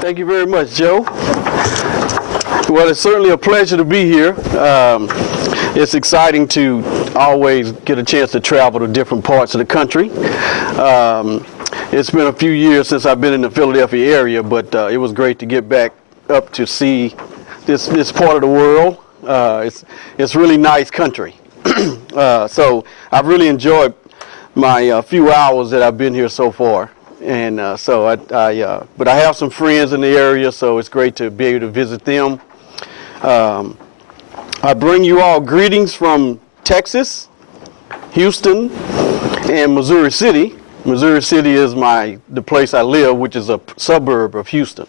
Thank you very much, Joe. Well, it's certainly a pleasure to be here. It's exciting to always get a chance to travel to different parts of the country. It's been a few years since I've been in the Philadelphia area, but it was great to get back up to see this part of the world. It's really nice country. So I've really enjoyed my few hours that I've been here so far. And but I have some friends in the area, so it's great to be able to visit them. I bring you all greetings from Texas, Houston, and Missouri City. Missouri City is the place I live, which is a suburb of Houston.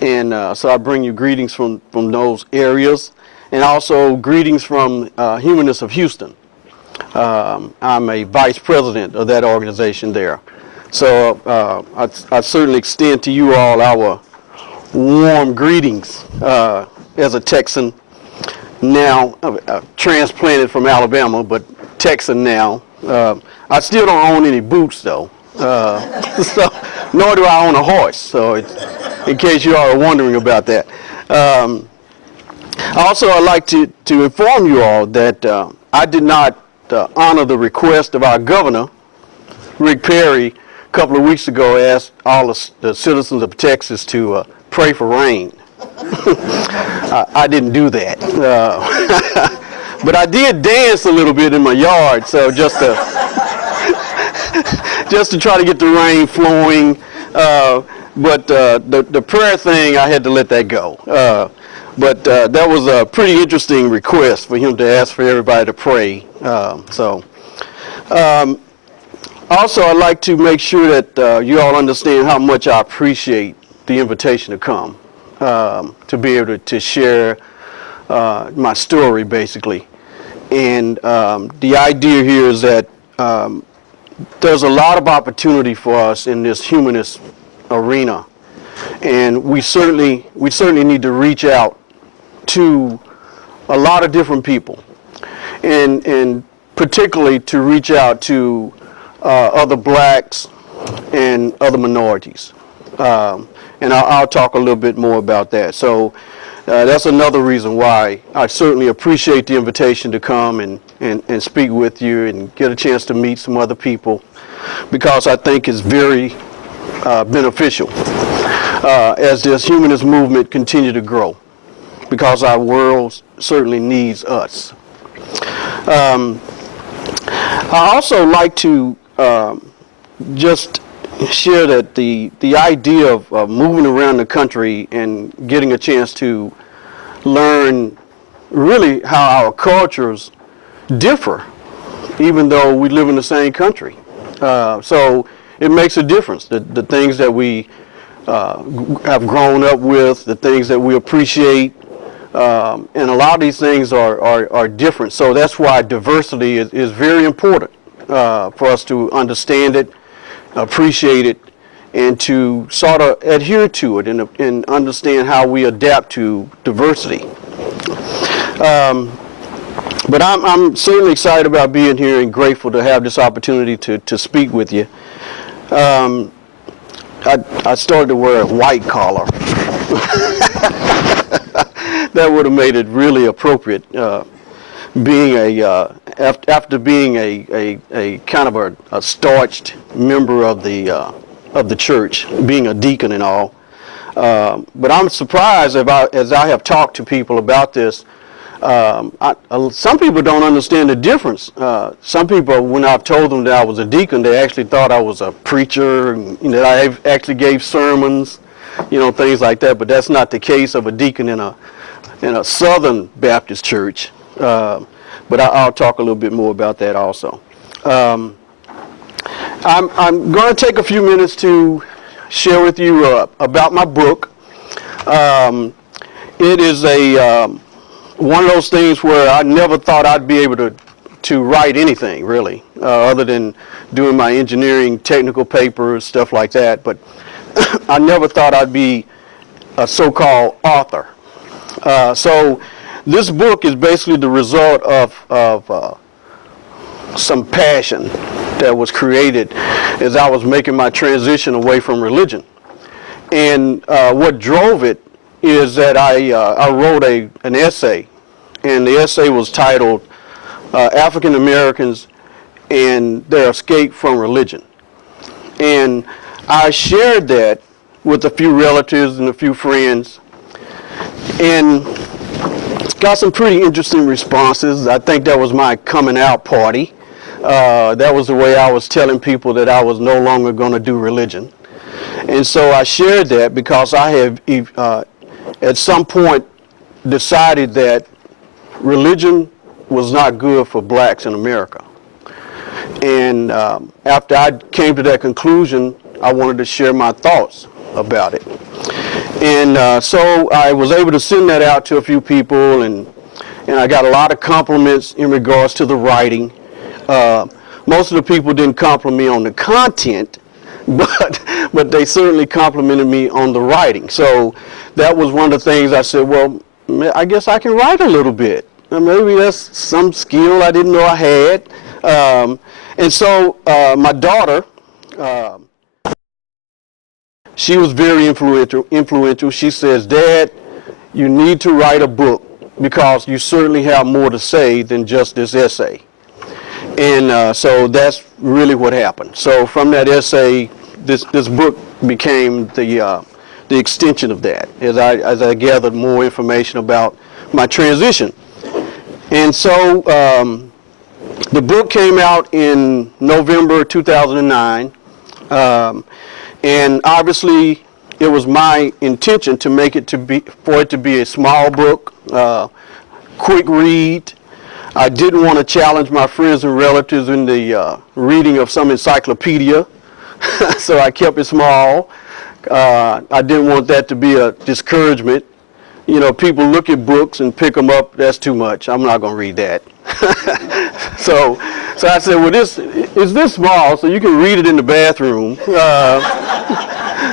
And so I bring you greetings from those areas, and also greetings from Humanist of Houston. I'm a vice president of that organization there. So I certainly extend to you all our warm greetings as a Texan now, transplanted from Alabama, but Texan now. I still don't own any boots though, so, nor do I own a horse, so in case you all are wondering about that. Also, I'd like to inform you all that I did not honor the request of our governor, Rick Perry, a couple of weeks ago, asked all the citizens of Texas to pray for rain. I didn't do that. But I did dance a little bit in my yard, so just to try to get the rain flowing. But the prayer thing, I had to let that go. But that was a pretty interesting request for him to ask for everybody to pray. Also, I'd like to make sure that you all understand how much I appreciate the invitation to come, to be able to share my story, basically. And the idea here is that there's a lot of opportunity for us in this humanist arena, and we certainly need to reach out to a lot of different people, and particularly to reach out to other blacks and other minorities. And I'll talk a little bit more about that. So that's another reason why I certainly appreciate the invitation to come and speak with you and get a chance to meet some other people, because I think it's very beneficial as this humanist movement continue to grow, because our world certainly needs us. I also like to just share that the idea of moving around the country and getting a chance to learn really how our cultures differ, even though we live in the same country. So it makes a difference. The things that we have grown up with, the things that we appreciate, and a lot of these things are different. So that's why diversity is very important for us to understand it, appreciate it, and to sort of adhere to it and understand how we adapt to diversity. But I'm certainly excited about being here and grateful to have this opportunity to speak with you. I started to wear a white collar. That would have made it really appropriate, being after being a kind of a starched member of the church, being a deacon and all. But I'm surprised as I have talked to people about this. Some people don't understand the difference. Some people, when I've told them that I was a deacon, they actually thought I was a preacher, and that I actually gave sermons, things like that. But that's not the case of a deacon in a Southern Baptist church. But I'll talk a little bit more about that also. I'm going to take a few minutes to share with you about my book. It is one of those things where I never thought I'd be able to write anything, really, other than doing my engineering technical papers, stuff like that. But I never thought I'd be a so-called author. So this book is basically the result of some passion that was created as I was making my transition away from religion. And what drove it is that I wrote an essay, and the essay was titled African Americans and Their Escape from Religion. And I shared that with a few relatives and a few friends, and got some pretty interesting responses. I think that was my coming out party. That was the way I was telling people that I was no longer going to do religion. And so I shared that because I have at some point decided that religion was not good for blacks in America. And after I came to that conclusion, I wanted to share my thoughts about it. And so I was able to send that out to a few people, and I got a lot of compliments in regards to the writing. Most of the people didn't compliment me on the content, but they certainly complimented me on the writing. So that was one of the things I said, well, I guess I can write a little bit. Maybe that's some skill I didn't know I had. And so my daughter, she was very influential. She says, Dad, you need to write a book because you certainly have more to say than just this essay. And so that's really what happened. So from that essay, this book became the extension of that as I gathered more information about my transition. And so the book came out in November 2009. And obviously, it was my intention to make it for it to be a small book, quick read. I didn't want to challenge my friends and relatives in the reading of some encyclopedia, so I kept it small. I didn't want that to be a discouragement. You know, people look at books and pick them up. That's too much. I'm not going to read that. So I said, well, is this small, so you can read it in the bathroom.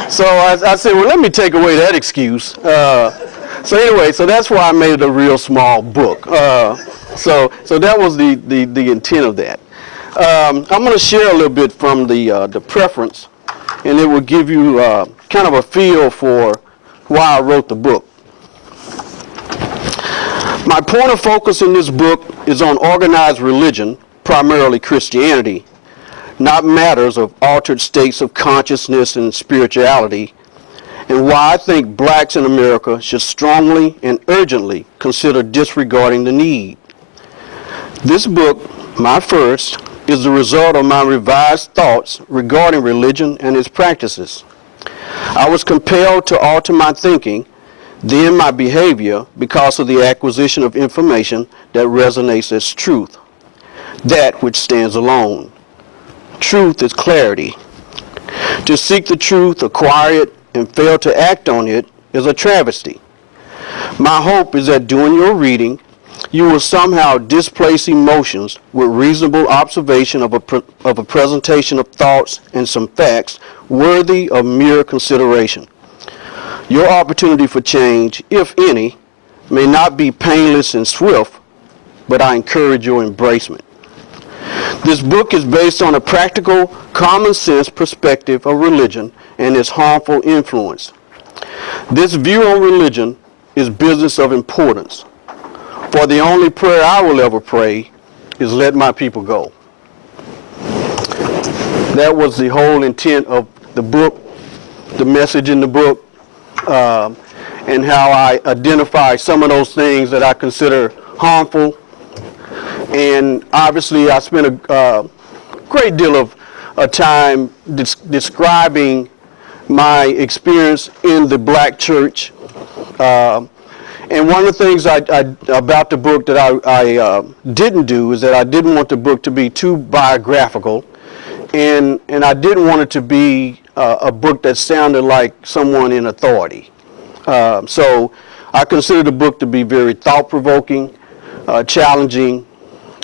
So I said, well, let me take away that excuse. So anyway, so that's why I made it a real small book. So that was the intent of that. I'm going to share a little bit from the preference, and it will give you kind of a feel for why I wrote the book. My point of focus in this book is on organized religion, primarily Christianity, not matters of altered states of consciousness and spirituality, and why I think blacks in America should strongly and urgently consider disregarding the need. This book, my first, is the result of my revised thoughts regarding religion and its practices. I was compelled to alter my thinking, then my behavior, because of the acquisition of information that resonates as truth, that which stands alone. Truth is clarity. To seek the truth, acquire it, and fail to act on it is a travesty. My hope is that during your reading, you will somehow displace emotions with reasonable observation of a presentation of thoughts and some facts worthy of mere consideration. Your opportunity for change, if any, may not be painless and swift, but I encourage your embracement. This book is based on a practical, common sense perspective of religion and its harmful influence. This view on religion is business of importance. For the only prayer I will ever pray is let my people go. That was the whole intent of the book, the message in the book, and how I identify some of those things that I consider harmful. And obviously I spent a great deal of time describing my experience in the black church. And one of the things about the book that I didn't do is that I didn't want the book to be too biographical, and I didn't want it to be a book that sounded like someone in authority. So I consider the book to be very thought-provoking, challenging,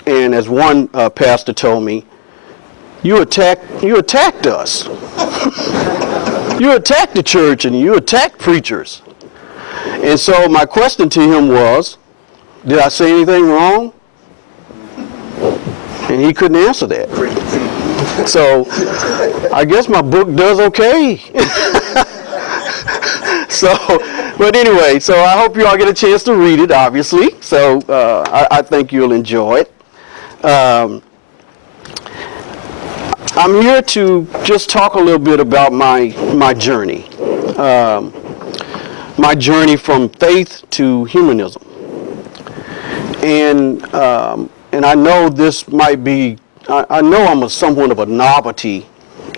and as one pastor told me, you attacked us. You attacked the church and you attacked preachers. And so my question to him was, did I say anything wrong? And he couldn't answer that. So I guess my book does okay. So, but anyway, so I hope you all get a chance to read it, obviously. So I think you'll enjoy it. I'm here to just talk a little bit about my journey. My journey from faith to humanism. And I know this might be, I know I'm somewhat of a novelty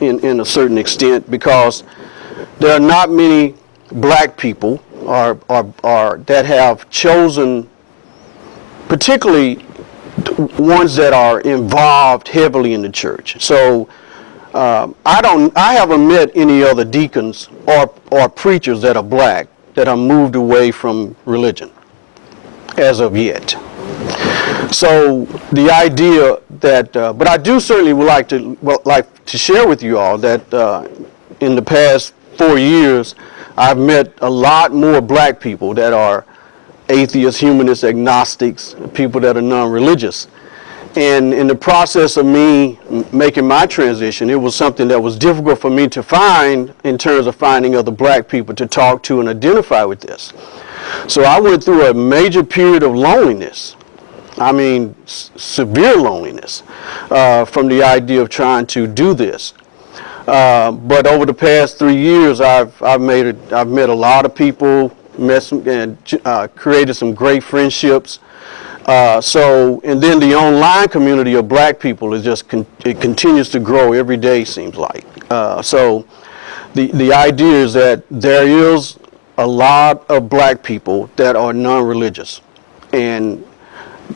in a certain extent, because there are not many black people or that have chosen, particularly ones that are involved heavily in the church. So I haven't met any other deacons or preachers that are black that are moved away from religion as of yet. So the idea that, but I do certainly would like to share with you all that in the past 4 years, I've met a lot more black people that are atheists, humanists, agnostics, people that are non-religious. And in the process of me making my transition, it was something that was difficult for me to find in terms of finding other black people to talk to and identify with this. So I went through a major period of loneliness. I mean, severe loneliness from the idea of trying to do this. But over the past 3 years, I've met a lot of people, created some great friendships. And then the online community of black people is it continues to grow every day, seems like. So the idea is that there is a lot of black people that are non-religious, and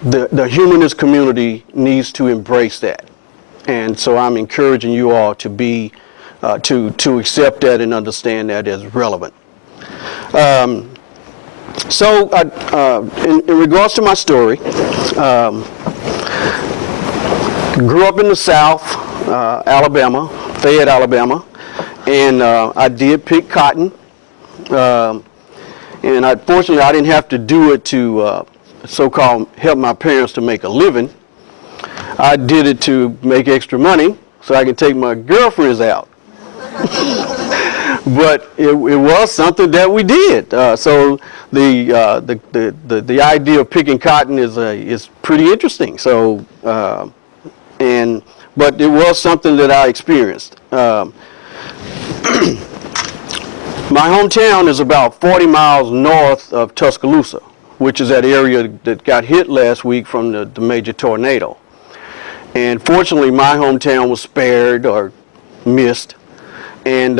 the humanist community needs to embrace that. And so I'm encouraging you all to be to accept that and understand that as relevant. So in regards to my story, grew up in the South, Alabama, Fayette, Alabama, and I did pick cotton. And fortunately, I didn't have to do it to so-called help my parents to make a living. I did it to make extra money so I could take my girlfriends out. But it was something that we did. So the idea of picking cotton is pretty interesting. So but it was something that I experienced. My hometown is about 40 miles north of Tuscaloosa, which is that area that got hit last week from the major tornado. And fortunately, my hometown was spared or missed. And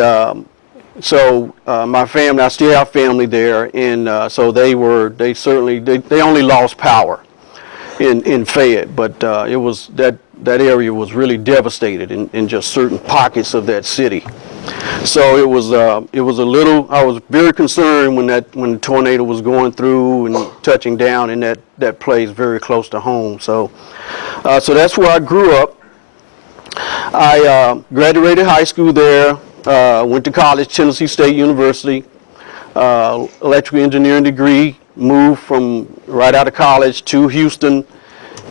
so my family, I still have family there, and so they only lost power in Fayette, but it was that area was really devastated in just certain pockets of that city. So it was a little. I was very concerned when the tornado was going through and touching down in that place very close to home. So that's where I grew up. I graduated high school there. Went to college, Tennessee State University, electrical engineering degree. Moved from right out of college to Houston,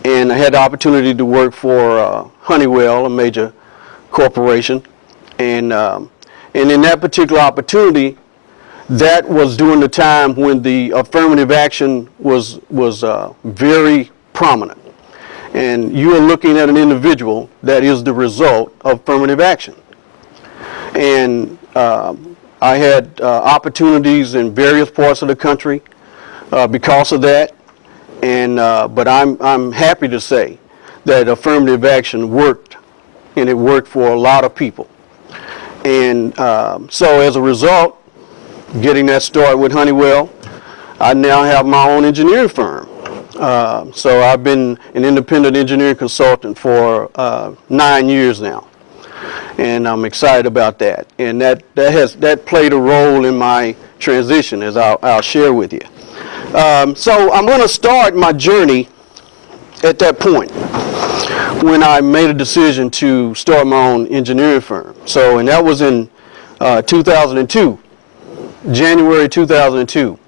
and I had the opportunity to work for Honeywell, a major corporation. And in that particular opportunity, that was during the time when the affirmative action was very prominent. And you are looking at an individual that is the result of affirmative action. And I had opportunities in various parts of the country because of that. And but I'm happy to say that affirmative action worked, and it worked for a lot of people. And so as a result, getting that started with Honeywell, I now have my own engineering firm. So I've been an independent engineering consultant for 9 years now, and I'm excited about that. And that played a role in my transition, as I'll share with you. So I'm going to start my journey at that point, when I made a decision to start my own engineering firm. So, and that was in 2002, January 2002.